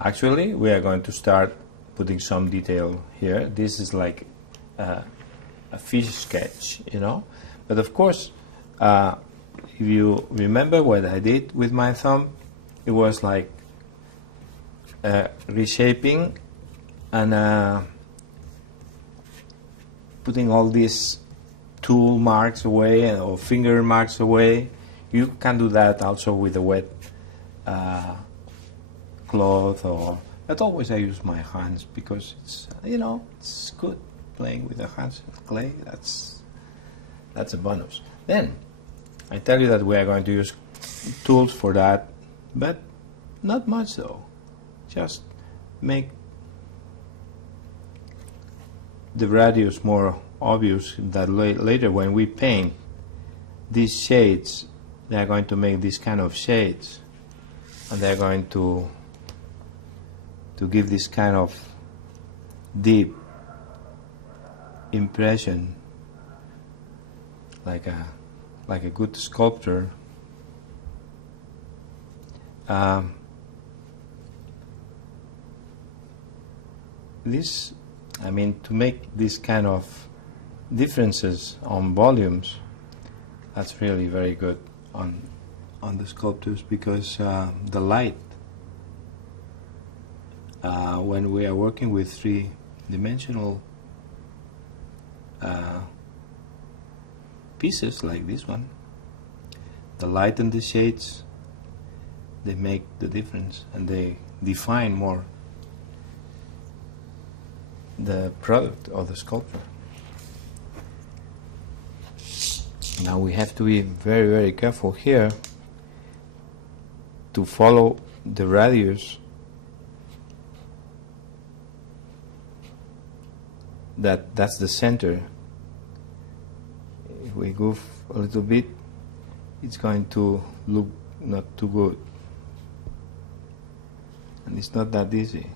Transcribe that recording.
Actually, we are going to start putting some detail here. This is like a fish sketch, you know. But of course, if you remember what I did with my thumb, it was like reshaping and putting all these tool marks away or finger marks away. You can do that also with a wet cloth, but always I use my hands because it's, you know, it's good playing with the hands with clay. That's a bonus. Then I tell you that we are going to use tools for that, but not much though. Just make the radius more obvious, that later when we paint these shades, they are going to make these kind of shades, and they're going to give this kind of deep impression, like a good sculptor. I mean, to make this kind of differences on volumes, that's really very good on the sculptures, because the light, when we are working with three-dimensional pieces like this one, the light and the shades, they make the difference and they define more the product of the sculpture. Now we have to be very, very careful here to follow the radius that's the center. If we goof a little bit, it's going to look not too good, and it's not that easy.